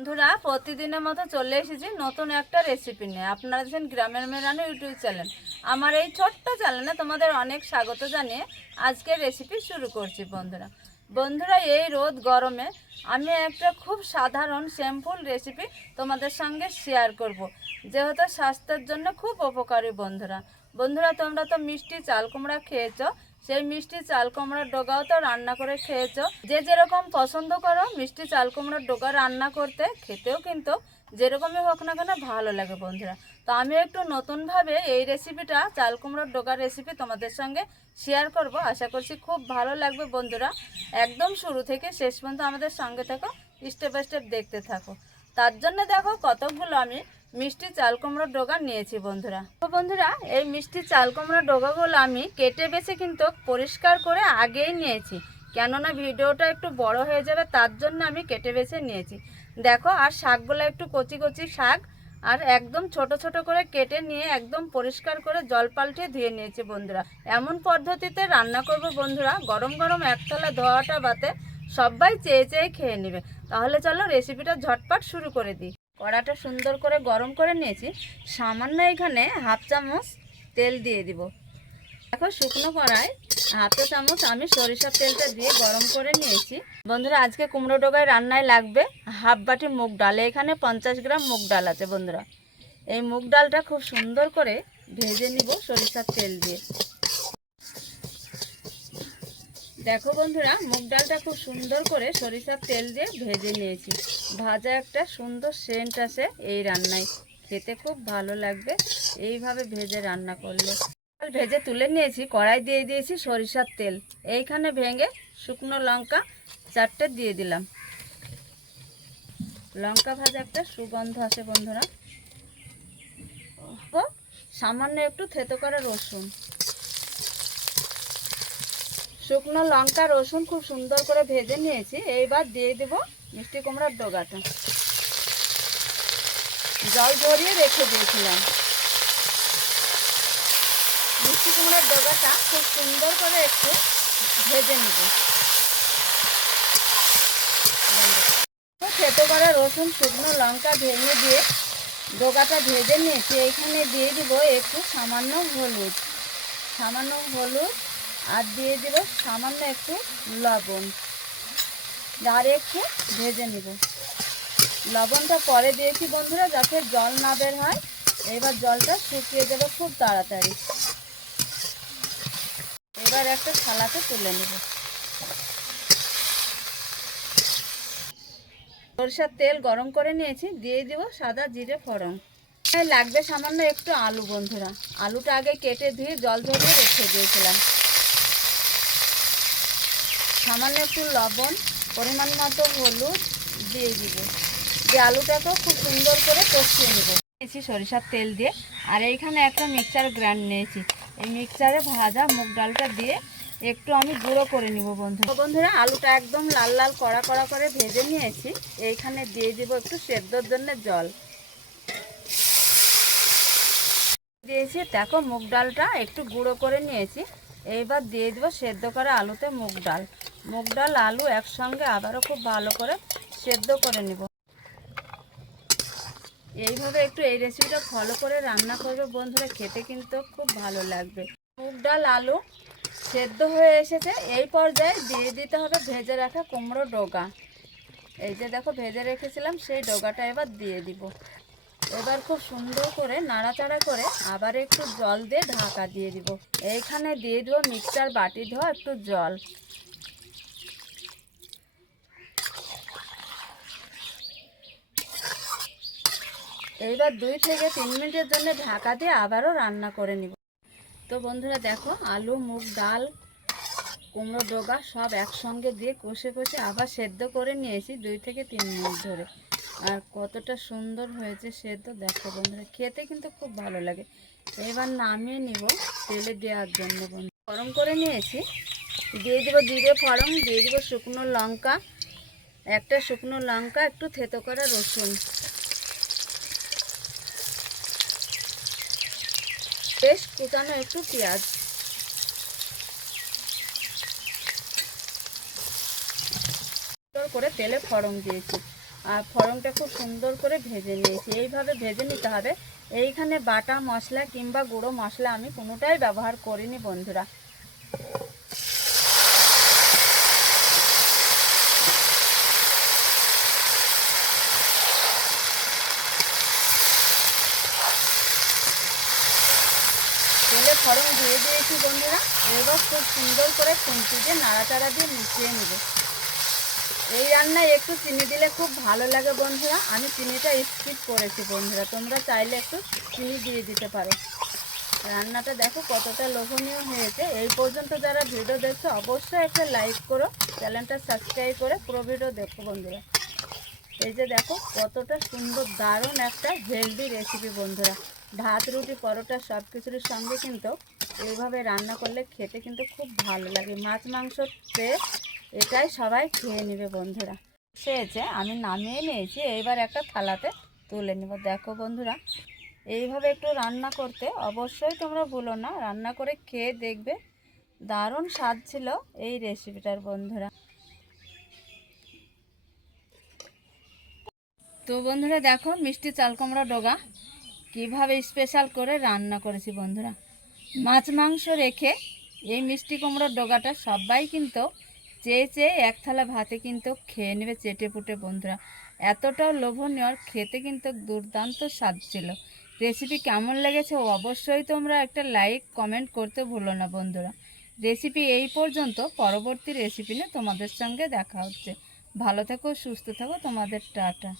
বন্ধুরা প্রতিদিনের মতো চলে এসেছি নতুন একটা রেসিপি নিয়ে। আপনারা দেখছেন গ্রামের মেয়ে রান্না ইউটিউব চ্যানেল। আমার এই ছোট্ট চ্যানেলে তোমাদের অনেক স্বাগত জানিয়ে আজকে রেসিপি শুরু করছি। বন্ধুরা এই রোদ গরমে আমি একটা খুব সাধারণ সিম্পল রেসিপি তোমাদের সঙ্গে শেয়ার করব, যেহেতু স্বাস্থ্যের জন্য খুব উপকারী। বন্ধুরা তোমরা তো মিষ্টি চাল কুমড়া খেয়েছো, সেই মিষ্টি চাল কুমড়ার ডোগাও তো রান্না করে খেয়েছো। যে যেরকম পছন্দ করো মিষ্টি চাল কুমড়ার ডোগা রান্না করতে, খেতেও কিন্তু যেরকমই হোক না কেন ভালো লাগে বন্ধুরা। তো আমি একটু নতুনভাবে এই রেসিপিটা চাল কুমড়ার ডোগার রেসিপি তোমাদের সঙ্গে শেয়ার করব। আশা করছি খুব ভালো লাগবে বন্ধুরা। একদম শুরু থেকে শেষ পর্যন্ত আমাদের সঙ্গে থাকো, স্টেপ বাই স্টেপ দেখতে থাকো। তার জন্য দেখো কতকগুলো আমি মিষ্টি চাল কুমড়োর ডোগা নিয়েছি বন্ধুরা। তো বন্ধুরা এই মিষ্টি চাল কুমড়োর ডোগাগুলো আমি কেটে বেছে কিন্তু পরিষ্কার করে আগেই নিয়েছি, কেননা ভিডিওটা একটু বড় হয়ে যাবে, তার জন্য আমি কেটে বেছে নিয়েছি। দেখো আর শাকগুলো একটু কচি কচি শাক, আর একদম ছোট ছোট করে কেটে নিয়ে একদম পরিষ্কার করে জল পাল্টে ধুয়ে নিয়েছি বন্ধুরা। এমন পদ্ধতিতে রান্না করব বন্ধুরা, গরম গরম এক থালা ধোয়াটা বাতে সবাই চেয়ে চেয়ে খেয়ে নেবে। তাহলে চলো রেসিপিটা ঝটপট শুরু করে দিই। কড়াটা সুন্দর করে গরম করে নিয়েছি, সামান্য এখানে হাফ চামচ তেল দিয়ে দিব। দেখো শুকনো কড়ায় হাফ চামচ আমি সরিষার তেলটা দিয়ে গরম করে নিয়েছি বন্ধুরা। আজকে কুমড়ো ডোগায় রান্নায় লাগবে হাফ বাটি মুগ ডাল, এখানে 50 গ্রাম মুগ ডাল আছে বন্ধুরা। এই মুগ ডালটা খুব সুন্দর করে ভেজে নিব সরিষার তেল দিয়ে। দেখো বন্ধুরা মুগ ডালটা খুব সুন্দর করে সরিষার তেল দিয়ে ভেজে নিয়েছি। ভাজা একটা সুন্দর সেন্ট আসে এই রান্নায়, খেতে খুব ভালো লাগবে এইভাবে ভেজে রান্না করলে। ভেজে তুলে নিয়েছি, কড়াই দিয়ে দিয়েছি সরিষার তেল। এইখানে ভেঙে শুকনো লঙ্কা 4টে দিয়ে দিলাম। লঙ্কা ভাজা একটা সুগন্ধ আসে বন্ধুরা। সামান্য একটু থেতো করা রসুন, শুকনো লঙ্কা রসুন খুব সুন্দর করে ভেজে নিয়েছি। এইবার দিয়ে দেব মিষ্টি কুমড়ার ডোগাটা, জল ঝরিয়ে রেখে দিয়েছিলাম। মিষ্টি কুমড়ার ডোগাটা খুব সুন্দর করে একটু ভেজে নেব। থেতো করা রসুন শুকনো লঙ্কা ভেঙে দিয়ে ডোগাটা ভেজে নিয়েছি। এইখানে দিয়ে দিব একটু সামান্য হলুদ আর দিয়ে দেব সামান্য একটু লবণ, আর একটু ভেজে নেব। লবণটা পরে দিয়েছি বন্ধুরা যাতে জল না বের হয়। এবার জলটা শুকিয়ে যাবে খুব তাড়াতাড়ি। এবার একটা থালাতে তুলে নেব। সরষের তেল গরম করে নিয়েছি, দিয়ে দিব সাদা জিরে ফোড়ন। লাগবে সামান্য একটু আলু বন্ধুরা, আলুটা আগে কেটে ধুয়ে জল ঝরিয়ে রেখে দিয়েছিলাম। সামান্য একটু লবণ, পরিমাণ মতো হলুদ দিয়ে দিব, দিয়ে আলুটাকেও খুব সুন্দর করে কষিয়ে নেব। নিয়েছি সরিষার তেল দিয়ে, আর এইখানে একটা মিক্সচার গ্রাইন্ড নিয়েছি। এই মিক্সচারে ভাজা মুগ ডালটা দিয়ে একটু আমি গুঁড়ো করে নিব বন্ধুরা। আলুটা একদম লাল লাল কড়া কড়া করে ভেজে নিয়েছি। এইখানে দিয়ে দিব একটু সেদ্ধর জন্য জল দিয়েছি। দেখো মুগ ডালটা একটু গুঁড়ো করে নিয়েছি। এইবার দিয়ে দেবো সেদ্ধ করা আলুতে মুগ ডাল আলু একসঙ্গে আবারও খুব ভালো করে সেদ্ধ করে নেব। এইভাবে একটু এই রেসিপিটা ফলো করে রান্না করবে বন্ধুরা, খেতে কিন্তু খুব ভালো লাগবে। মুগ ডাল আলু সেদ্ধ হয়ে এসেছে, এই পর্যায়ে দিয়ে দিতে হবে ভেজে রাখা কুমড়ো ডোগা। এই যে দেখো ভেজে রেখেছিলাম সেই ডোগাটা এবার দিয়ে দিব। এবার খুব সুন্দর করে নাড়াচাড়া করে আবার একটু জল দিয়ে ঢাকা দিয়ে দিব। এইখানে দিয়ে দেবো মিক্সচার বাটি ধোয়া একটু জল। এইবার 2 থেকে 3 মিনিটের জন্য ঢাকা দিয়ে আবারও রান্না করে নিব। তো বন্ধুরা দেখো আলু মুগ ডাল কুমড়ো ডোগা সব একসঙ্গে দিয়ে কষে কষে আবার সেদ্ধ করে নিয়েছি 2 থেকে 3 মিনিট ধরে। আর কতটা সুন্দর হয়েছে সেদ্ধ দেখো বন্ধুরা, খেতে কিন্তু খুব ভালো লাগে। এবার নামিয়ে নিব তেলে দেওয়ার জন্য বন্ধু। গরম করে নিয়েছি, দিয়ে দেব জিরে ফোড়ন, দিয়ে দেব শুকনো লঙ্কা, একটা শুকনো লঙ্কা, একটু থেতো করা রসুন, বেশ কুচানো একটু পেঁয়াজ, করে তেলে ফোড়ন দিয়েছি। আর ফড়ংটা খুব সুন্দর করে ভেজে নিয়েছি। এইভাবে ভেজে নিতে হবে। এইখানে বাটা মশলা কিংবা গুঁড়ো মশলা আমি কোনোটাই ব্যবহার করিনি বন্ধুরা। তেলে ফড়ং দিয়ে দিয়েছি বন্ধুরা। এবার খুব সুন্দর করে খুন্তি দিয়ে নাড়াচাড়া দিয়ে মিশিয়ে নেব। এই রান্নায় একটু চিনি দিলে খুব ভালো লাগে বন্ধুরা। আমি চিনিটা স্কিপ করেছি বন্ধুরা, তোমরা চাইলে একটু চিনি দিয়ে দিতে পারো। রান্নাটা দেখো কতটা লোভনীয় হয়েছে। এই পর্যন্ত যারা ভিডিও দেখছো অবশ্যই একটা লাইক করো, চ্যানেলটা সাবস্ক্রাইব করে পুরো ভিডিও দেখো বন্ধুরা। এই যে দেখো কতটা সুন্দর দারুণ একটা হেলদি রেসিপি বন্ধুরা। ভাত রুটি পরোটা সব কিছুর সঙ্গে কিন্তু এইভাবে রান্না করলে খেতে কিন্তু খুব ভালো লাগে। মাছ মাংস চেয়ে এটাই সবাই খেয়ে নেবে বন্ধুরা। সেয়েছে আমি নামিয়ে নিয়েছি, এইবার একটা থালাতে তুলে নেব। দেখো বন্ধুরা, এইভাবে একটু রান্না করতে অবশ্যই তোমরা ভুলো না, রান্না করে খেয়ে দেখবে দারুণ স্বাদ ছিল এই রেসিপিটার বন্ধুরা। তো বন্ধুরা দেখো মিষ্টি চাল কুমড়া ডগা কীভাবে স্পেশাল করে রান্না করেছি বন্ধুরা। মাছ মাংস রেখে এই মিষ্টি কুমড়োর ডগাটা সবাই কিন্তু চেয়ে চেয়ে এক থালা ভাতে কিন্তু খেয়ে নেবে চেটে পুটে বন্ধুরা। এতটাও লোভনীয়, খেতে কিন্তু দুর্দান্ত স্বাদ ছিল। রেসিপি কেমন লেগেছে অবশ্যই তোমরা একটা লাইক কমেন্ট করতে ভুলো না বন্ধুরা। রেসিপি এই পর্যন্ত, পরবর্তী রেসিপি নিয়ে তোমাদের সঙ্গে দেখা হচ্ছে। ভালো থেকো, সুস্থ থাকো, তোমাদের টাটা।